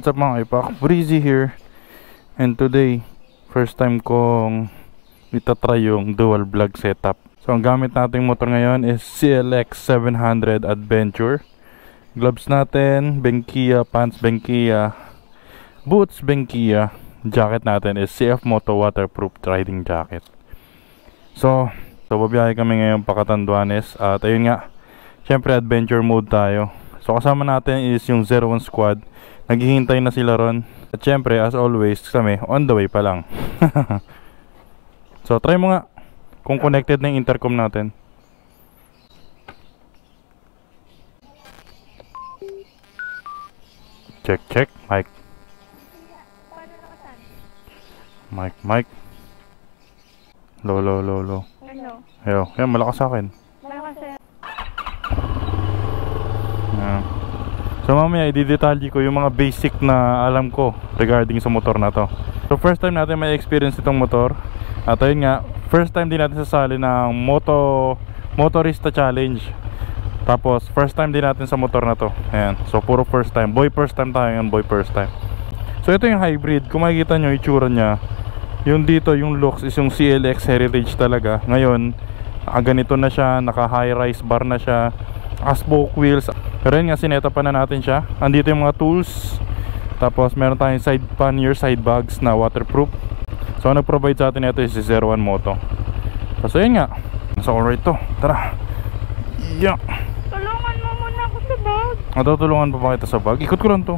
What's up mga ipak? Breezy here. And today, first time kong itatry yung dual vlog setup. So ang gamit nating motor ngayon is CLX 700 Adventure. Gloves natin, Benkia, pants Benkia, boots Benkia. Jacket natin is CF Moto waterproof riding jacket. So babiyahe kami ngayon pa Catanduanes. At ayun nga, syempre adventure mode tayo. So kasama natin is yung 01 squad. Naghihintay na sila ron. At syempre, as always, kami on the way pa lang. So, try mo nga kung connected na yung intercom natin. Check, check. Mic. Mic. Low. Hello. Ayo, yan, malakas sa akin. So mamaya i-detalye ko yung mga basic na alam ko regarding sa motor na to. So first time natin may experience itong motor. At ayun nga, first time din natin sasali ng Motorista Challenge. Tapos first time din natin sa motor na to. Ayan, so puro first time. Boy first time tayo ngayon, boy first time. So ito yung hybrid. Kung makikita nyo itsura nya, yung dito, yung looks is yung CLX Heritage talaga. Ngayon, ganito na siya, naka high rise bar na siya, spoke wheels. Pero yun nga, sineta pa na natin siya. Andito yung mga tools. Tapos meron tayong side pannier, side bags na waterproof. So ang nag-provide sa atin ito is si 01 Moto. So yun nga, nasa alright to. Tara. Yeah. Tulungan mo muna ako sa bag. Tutulungan pa ba kita sa bag? Ikot ko lang to.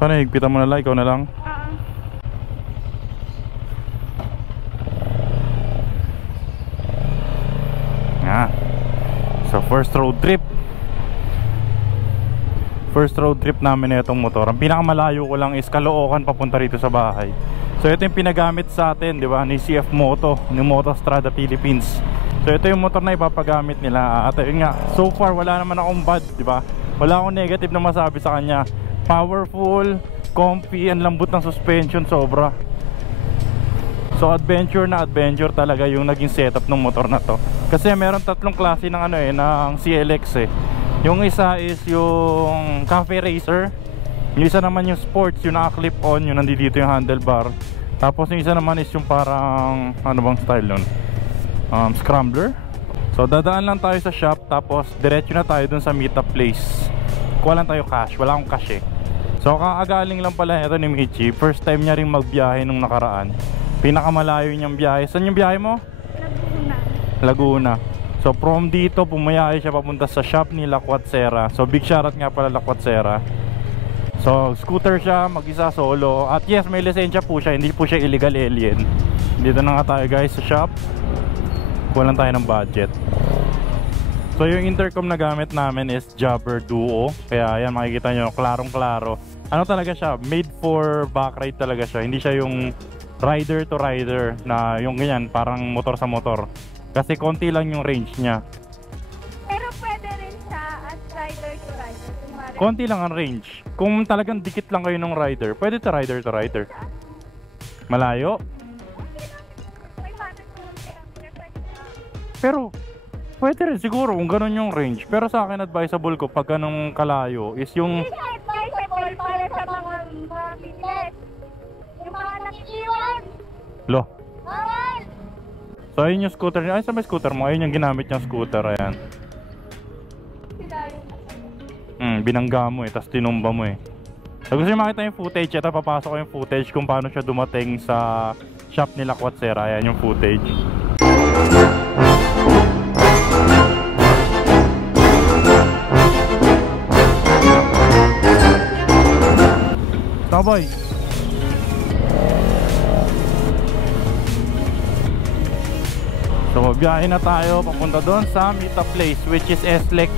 Paano, higpitan mo na lang, ikaw na lang. So first road trip namin na itong motor. Ang pinakamalayo ko lang is Caloocan papunta rito sa bahay. So ito yung pinagamit sa atin, di ba, ni CF Moto, ni Motostrada Philippines. So ito yung motor na ipapagamit nila. At yun nga, so far wala naman akong bad, di ba? Wala akong negative na masabi sa kanya. Powerful, comfy, ang lambot ng suspension, sobra. So adventure talaga yung naging setup ng motor na to. Kasi meron tatlong klase ng ng CLX eh. Yung isa is yung cafe racer. Yung isa naman yung sports, yung naka-clip on, yung nandito yung handlebar. Tapos yung isa naman is yung parang ano bang style nun? Scrambler. So dadaan lang tayo sa shop, tapos diretso na tayo dun sa meetup place. Kuha lang tayo cash, wala akong cash eh. So kakagaling lang pala ito ni Michi. First time niya rin magbiyahe nung nakaraan. Pinakamalayo niyang biyahe. Saan yung biyahe mo? Laguna. So from dito pumayahe siya papunta sa shop ni Laquatsera. So big shoutout nga pala Laquatsera. So scooter siya, mag-isa solo. At yes, may lisensya po siya, hindi po siya illegal alien. Dito na nga tayo guys sa shop. Kuha lang tayo ng budget. So yung intercom na gamit namin is Jabber Duo. Kaya yan, makikita nyo, klarong klaro. Ano talaga siya, made for back ride talaga siya. Hindi siya yung rider to rider na yung ganyan, parang motor sa motor. Kasi konti lang yung range niya. Pero pwede rin siya as rider to rider. Konti lang ang range. Kung talagang dikit lang kayo ng rider, pwede to rider to rider. Malayo. Pero pwede rin siguro kung ganun yung range. Pero sa akin advisable ko pag ganung kalayo is yung advisable para sa mga business. Yung mga nag-iwan. Lo. So ayun yung scooter niya. Ay, sa may scooter mo. Ayun yung ginamit niyang scooter. Ayan. Binangga mo eh, tapos tinumba mo eh. So gusto nyo makita yung footage, ito papasok ko yung footage kung paano siya dumating sa shop nila Laquatsera. Ayan yung footage. Boy. So biyahe na tayo papunta doon sa meetup place, which is SLEX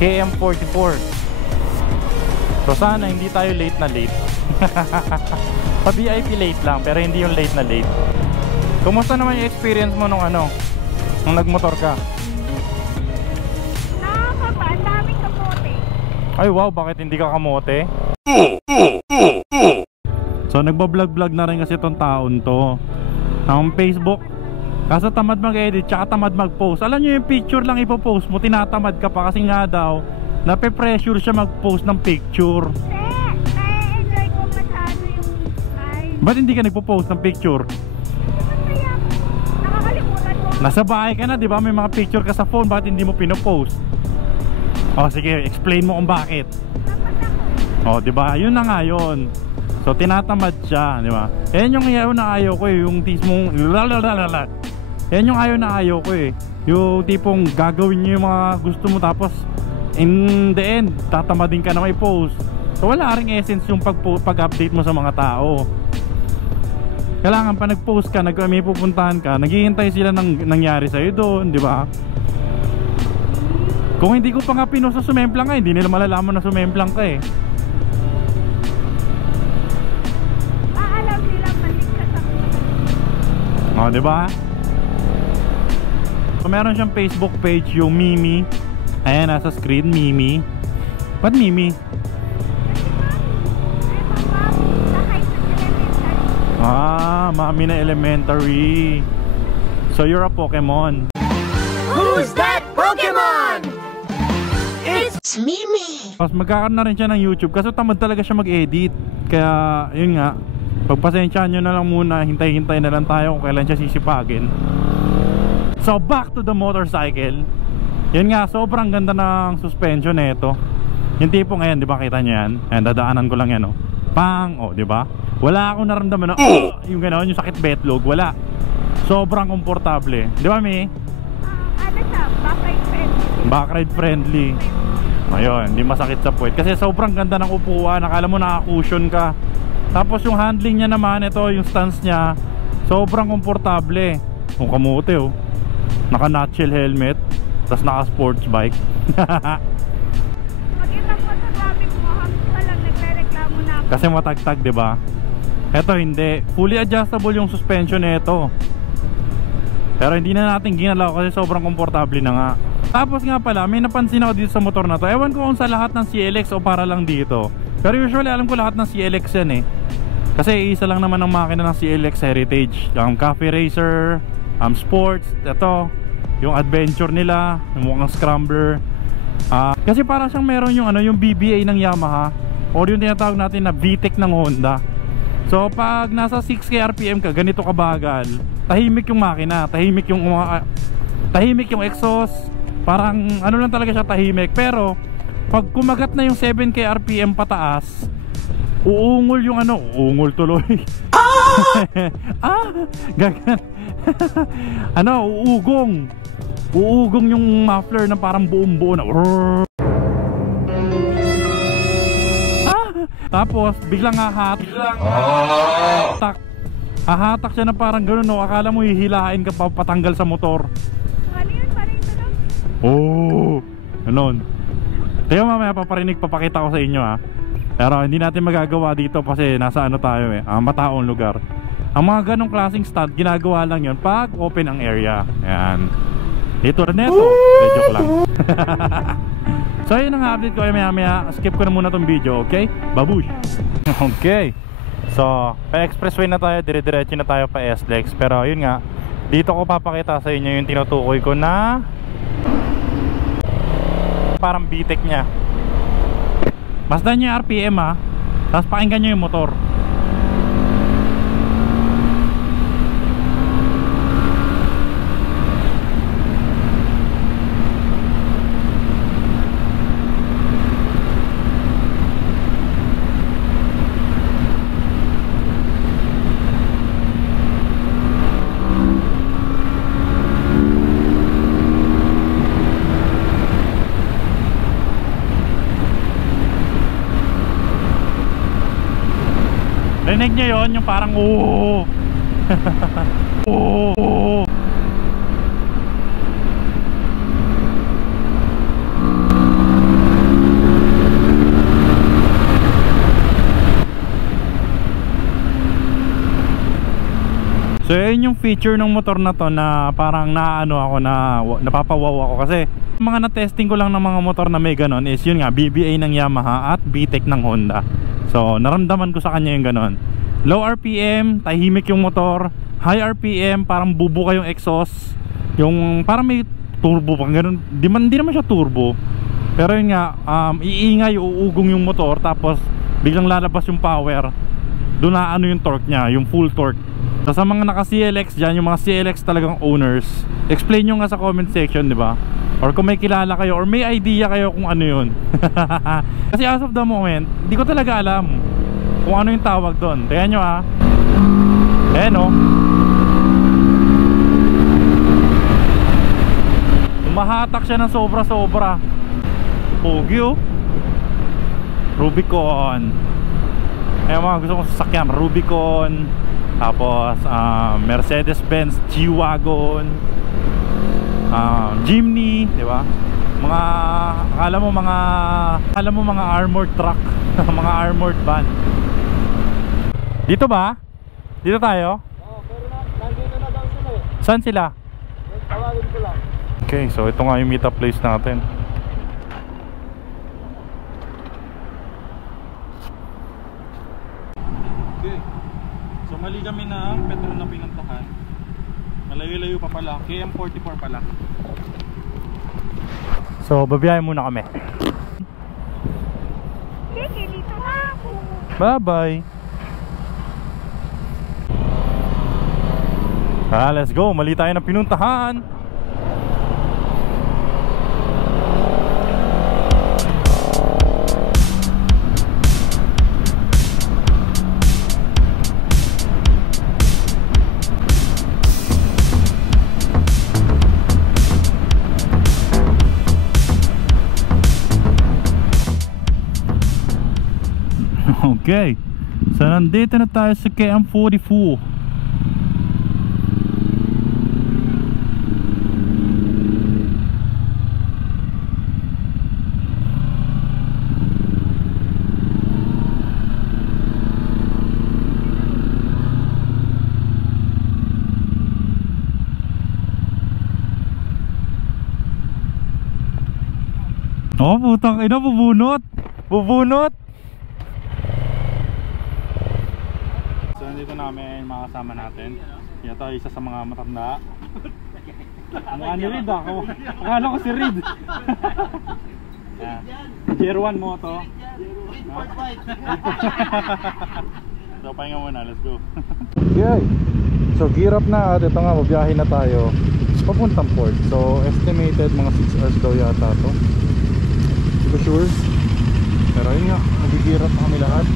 KM44. So sana hindi tayo late na late. Pa VIP late lang, pero hindi yung late na late. Kumusta naman yung experience mo nung nung nagmotor ka? Nakakaba, daming kamote. Ay wow, bakit hindi ka kamote? So nagbablog-vlog na rin kasi itong taon to. Ang Facebook, kaso tamad mag-edit tsaka tamad mag-post. Alam nyo yung picture lang ipopost mo, tinatamad ka pa kasi nga daw nape-pressure siya mag-post ng picture. Na-enjoy ko masyado yung time. Ba't hindi ka nagpo-post ng picture? Masaya ko. Nakakalimutan ko. Nasa bahay ka na, di ba? May mga picture ka sa phone, bakit hindi mo pinopost? O sige, explain mo kung bakit. O, di ba? Yun na nga yun. So tinatamad siya, di ba? Yan yung ayaw na ayaw ko eh, yung tismong lalalala. Yan yung ayaw na ayaw ko eh. Yung tipong gagawin niyo yung mga gusto mo tapos in the end, tatamadin ka na may post. So wala ring essence yung pag-update mo sa mga tao. Kailangan pa nag-post ka, may pupuntahan ka, naghihintay sila ng nangyari sa'yo doon, di ba? Kung hindi ko pa nga pinost sa sumemplang ka, hindi nila malalaman na sumemplang ka eh. Alam nila balik ka sa O, di ba? So meron siyang Facebook page, yung Mimi. Ayan, nasa screen, Mimi. Ba't Mimi? Ah, Mami na elementary. So you're a Pokemon. Who's that Pokemon? It's Mimi. Mas magkakaroon na rin siya ng YouTube kasi tamad talaga siya mag-edit. Kaya yun nga, pagpasensyahan nyo na lang muna, hintay-hintay na lang tayo kung kailan siya sisipagin. So back to the motorcycle. Yun nga, sobrang ganda ng suspension nito. Yung tipo ngayon, di ba kita nyo yan? Ayan, dadaanan ko lang yan, oh. Pang! Oh, di ba? Wala akong naramdaman na yung gano'n, yung sakit betlog, wala. Sobrang komportable. Di ba, Mi? Ano siya? Backride friendly. Backride friendly. Ayun, hindi masakit sa puwet. Kasi sobrang ganda ng upuan. Akala mo naka-cushion ka. Tapos yung handling niya naman, ito, yung stance niya, sobrang komportable. Kung kamote, oh. Naka-nutshell helmet. Tapos naka-sports bike. Makita mo sa traffic mo, ka lang nagre-reklamo na ako. Kasi matagtag, di ba? Ito hindi. Fully adjustable yung suspension nito. Pero hindi na natin ginalaw kasi sobrang komportable na nga. Tapos nga pala, may napansin ako dito sa motor na to. Ewan ko kung sa lahat ng CLX o para lang dito. Pero usually alam ko lahat ng CLX yan eh. Kasi isa lang naman ang makina ng CLX Heritage. Yung Cafe Racer, Sports, ito, yung adventure nila, yung mukhang scrambler. Kasi para siyang meron yung yung BBA ng Yamaha o yung tinatawag natin na VTEC ng Honda. So pag nasa 6k RPM ka, ganito kabagal, tahimik yung makina, tahimik yung exhaust, parang lang talaga siya, tahimik. Pero pag kumagat na yung 7k RPM pataas, uungol yung uungol tuloy. Gagan. Uugong yung muffler na parang buong buo na. Tapos biglang hahatak siya na parang gano'n, no? Akala mo hihilain ka pa patanggal sa motor. Ano yun? Parang ito lang? Oo, ganon. Kaya mamaya papakita ko sa inyo Pero hindi natin magagawa dito kasi nasa tayo mataong lugar. Ang mga ganong klaseng stunt, ginagawa lang yun pag open ang area. Ayan. Dito rin ito. Joke lang. So yun ang update ko. Maya skip ko na muna tong video, okay? Babush. Okay. So pa-expressway na tayo, dire-diretso na tayo pa SLEX. Pero yun nga, dito ko papakita sa inyo yung tinutukoy ko na parang VTEC nya. Masdan nyo yung RPM tapos pakinggan nyo yung motor. Rinig nyo yun, yung parang oo. Oo. So yun yung feature ng motor na to na parang napapawaw ako kasi mga na-testing ko lang ng mga motor na may ganon is yun nga, BBA ng Yamaha at VTEC ng Honda. So naramdaman ko sa kanya yung ganon Low RPM, tahimik yung motor. High RPM, parang bubuka yung exhaust. Yung parang may turbo pang ganun. Di naman siya turbo. Pero yun nga, iingay, uugong yung motor. Tapos biglang lalabas yung power. Doon na ano yung torque nya, yung full torque. So, sa mga naka CLX dyan, yung mga CLX talagang owners, explain nyo nga sa comment section, di ba? Or kung may kilala kayo or may idea kayo kung ano yun. Kasi as of the moment, hindi ko talaga alam kung ano yung tawag doon. Tingnan nyo ah. Ayan o. Tumahatak siya ng sobra-sobra. Pogi o. Rubicon. Ayan mga gusto kong sasakyan, Rubicon. Tapos Mercedes-Benz G-Wagon, Jimny, di ba? Mga akala mo mga armored truck, mga armored van. Dito ba? Dito tayo? Oo, pero nandito na daw sila eh. Saan sila? Tawagin ko lang. Okay, so ito nga yung meet up place natin. Okay. So mali kami na petrol na pinuntahan. Malayo-layo pa pala. KM44 pala. So babiyahe muna kami. Sige, dito na ako. Bye bye. Let's go. Mali tayo na pinuntahan. Okay, so nandito na tayo sa KM44. Oh, putang ina, bubunot. Bubunot. So nandito namin yung mga kasama natin. Ito isa sa mga matanda. Mukha ni Reed ako. Akala ko si Reed. Year 1 mo to. So pahinga muna, let's go. Okay. So gear up na at ito nga, mabiyahe na tayo papuntang port. So estimated mga 6 hours daw yata to. Hindi ko sure. Pero yun nga, mag-gear up na kami lahat.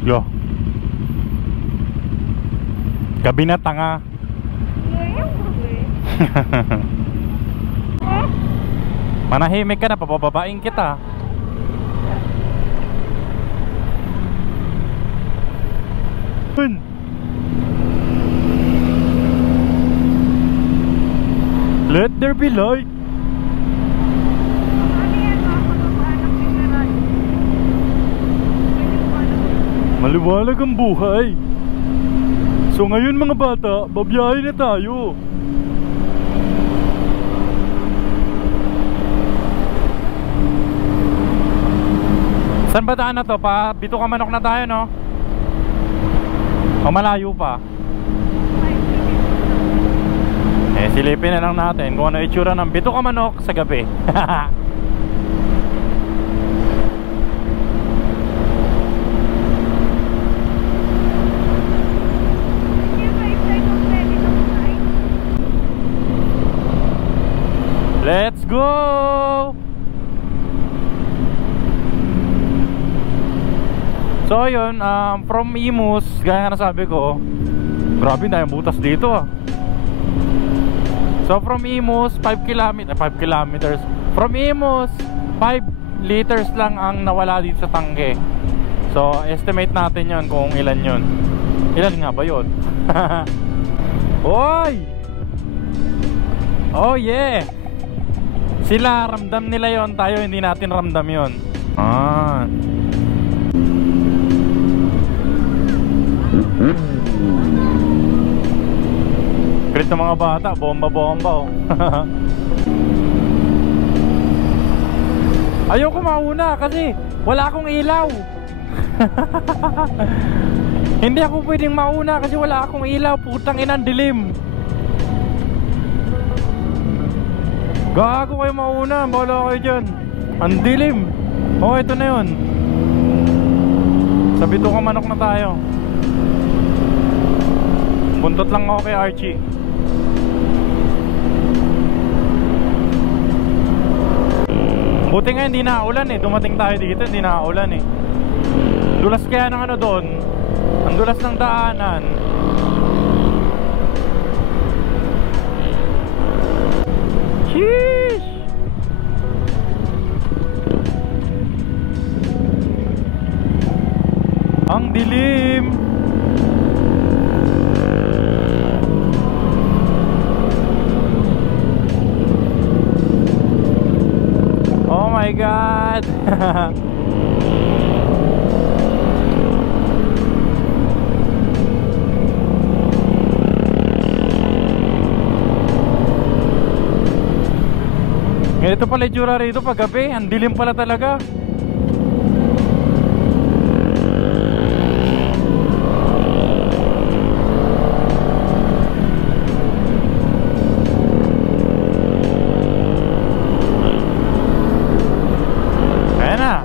Yo. Gabi na tanga. Ngayon gabi. Manahimik ka na, papababain kita. Let there be light. Ano yan mga kamag-anak ni Meral? Maliwalag ang buhay. So ngayon mga bata, babiyahe na tayo. Saan ba daan na to? Pa Bito ka Manok na tayo, no? O malayo pa? Eh silipin na lang natin kung ano itsura ng Bito ka Manok sa gabi. Let's go! So yun, from Imus, gaya nga nasabi ko, grabe na yung butas dito ah. So from Imus, 5 kilometers. From Imus, 5 liters lang ang nawala dito sa tangke. So estimate natin yun kung ilan yun. Ilan nga ba yun? Oy! Oh yeah! Sila ramdam nila yon, tayo hindi natin ramdam yon. Ah. Crit ng mga bata, bomba-bomba oh. Ayoko mauna kasi wala akong ilaw. Hindi ako pwedeng mauna kasi wala akong ilaw. Putang inang dilim. Gago kayo mauna, bala kayo dyan. Ang dilim. Oh, ito na yun. Sa Bito ka Manok na tayo. Buntot lang ako kay Archie. Buti nga hindi naulan eh. Dumating tayo dito, hindi naulan eh. Dulas kaya ng ano doon. Ang dulas ng daanan. Sheesh! Ang dilim. Oh my God. Ito pala yung tsura rito pag gabi. Ang dilim pala talaga. Ayan na.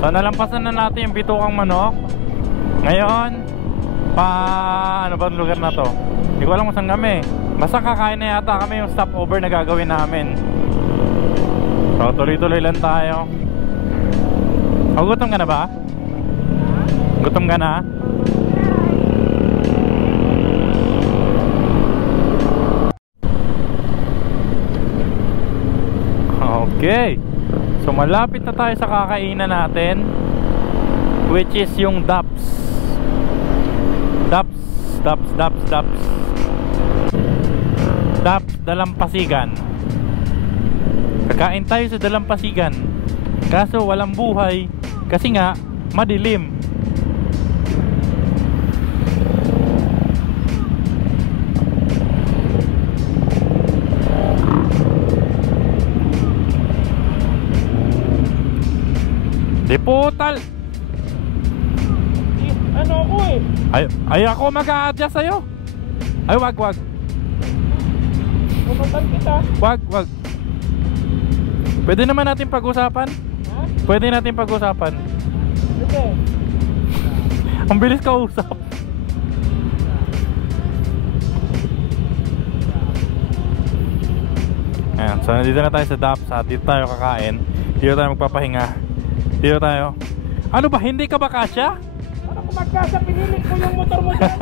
So nalampasan na natin yung Bito ka Manok. Ngayon ano ba ang lugar na to? Hindi ko alam kung saan kami. Basta kakain na yata kami yung stopover na gagawin namin. So tuloy-tuloy lang tayo. O, gutom ka na ba? Gutom ka na? Okay. So malapit na tayo sa kakainan natin, which is yung Daps. Daps Dalampasigan. Kakain tayo sa Dalampasigan. Kaso walang buhay kasi nga madilim. Diputal. Ano ako eh? Ay ako mag-a-adjust sa'yo. Ay wag. Pumuntan kita. Wag. Pwede naman natin pag-usapan. Ha? Pwede natin pag-usapan. Sige. Ang bilis ka usap. Ayan, so nandito na tayo sa Daps at dito tayo kakain. Dito tayo magpapahinga. Dito tayo. Ano ba, hindi ka ba kasya? Ano Kung magkasa, pinilit ko yung motor mo dyan.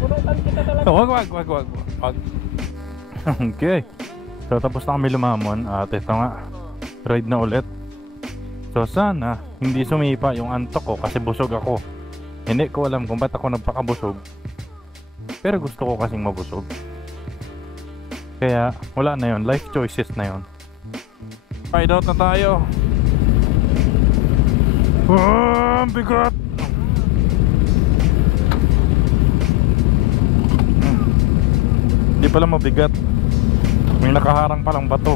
Punutan kita talaga. Wag. Okay. So tapos na kami lumamon at ito nga, ride na ulit. So sana hindi sumipa yung antok ko kasi busog ako. Hindi ko alam kung ba't ako nagpakabusog, pero gusto ko kasing mabusog. Kaya wala na yun, life choices na yun. Ride out na tayo. Ang bigat. Hindi pala mabigat, may nakaharang palang bato.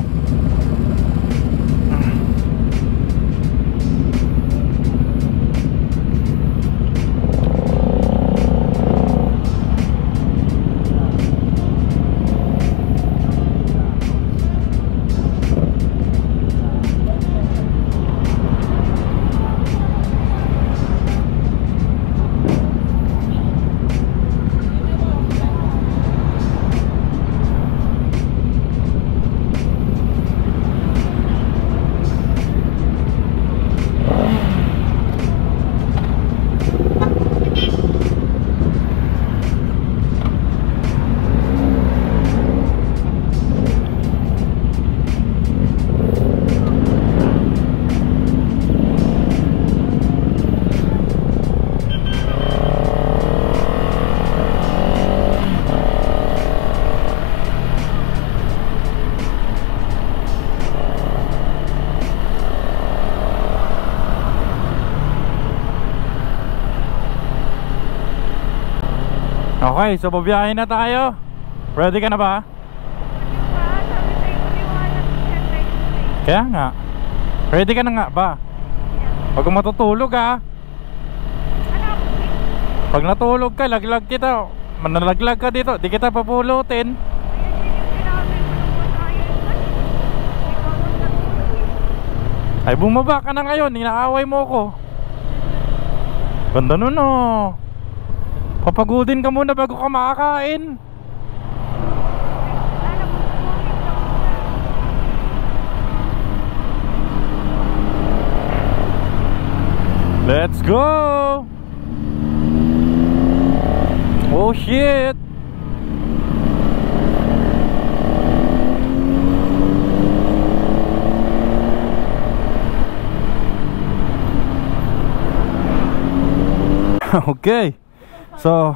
Okay, so babiyahin na tayo. Ready ka na ba? Kaya nga. Ready ka na nga ba? Huwag kang matutulog ha. Pag natulog ka, laglag kita. Manalaglag ka dito, di kita papulutin. Ay bumaba ka na ngayon, inaaway mo ko. Ganda nun oh. Papagudin ka muna bago ka makakain. Let's go! Oh shit! Okay. So,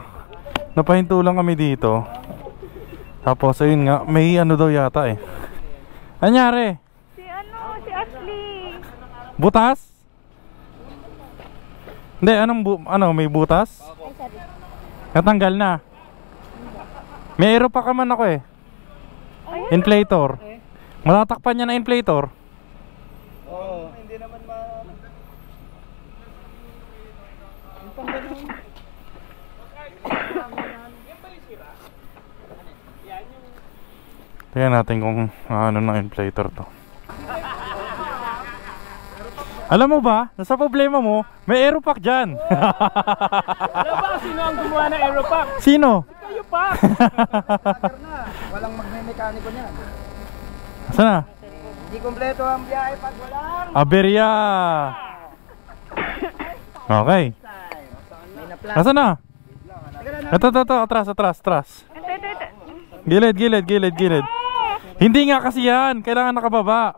napahinto lang kami dito. Tapos ayun nga, may ano daw yata eh. Anyari? Si Ashley. Butas? Hindi, may butas? Natanggal na. May aero pa ka man ako eh. Inflator. Matatakpan niya na inflator. Oo, hindi naman Tingnan natin kung ano na inflator to. Alam mo ba, nasa problema mo, may aeropack dyan. Alam ba sino ang gumawa ng aeropack? Sino? Kayo pa! Walang magme-mekaniko niyan. Saan na? Hindi kompleto ang biyahe pag walang Aberya. Okay. may na-plan. Nasaan na? Ito, atras. Gilid. Hindi nga kasi yan, kailangan nakababa.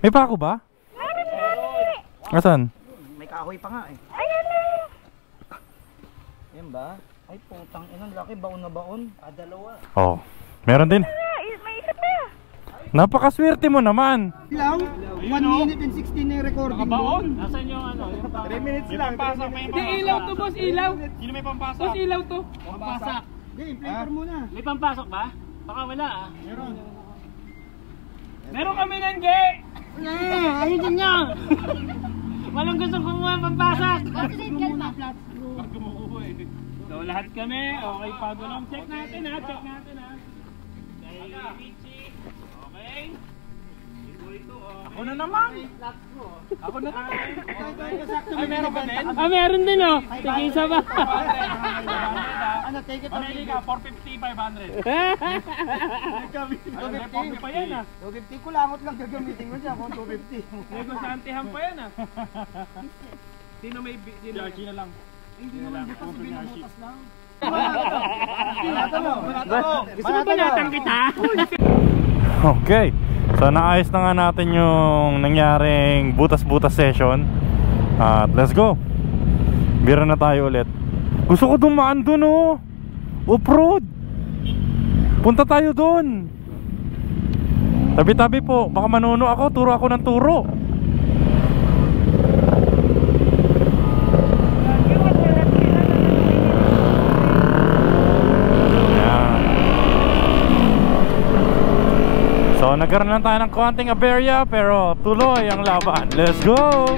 May pako ba? Nasaan? May kahoy pa nga eh. Ayan na. Yan ba? Ay putang inang laki, baon na baon. Dalawa. Oh, meron din. May isa pa. Napakaswerte mo naman. Ilaw? 1 minute and 16 na yung recording mo. Nasaan yung ano? 3 minutes lang. Hindi, ilaw to boss, ilaw. Sino may pampasok? Boss, ilaw to. Pampasak. Hindi, inflator muna. May pampasok ba? Baka wala ah. Meron kami ng G! Ayun din niya! Walang gustong kumuha ng pampasak! So lahat kami, okay pa lang. Check natin ha. Kay Richie, okay? Ito, Ako na naman. naman! Ako na. Ay, meron ba din? Ah, meron din oh. Sige, isa ba? Ano, take it or Pamili leave ka, it. 450, 500. 250 pa yan ah. 250 ko langot lang gagamitin mo dyan kung 250. Negosantehan pa yan ah. Sino may... Archie na lang. Hindi naman butas, binabutas lang. Gusto mo ba natang kita? Okay. So naayos na nga natin yung nangyaring butas-butas session. At let's go. Bira na tayo ulit. Gusto ko dumaan dun oh. Off-road. Punta tayo dun. Tabi-tabi po. Baka manuno ako. Turo ako ng turo. So nagkaroon lang tayo ng konting aberya pero tuloy ang laban. Let's go!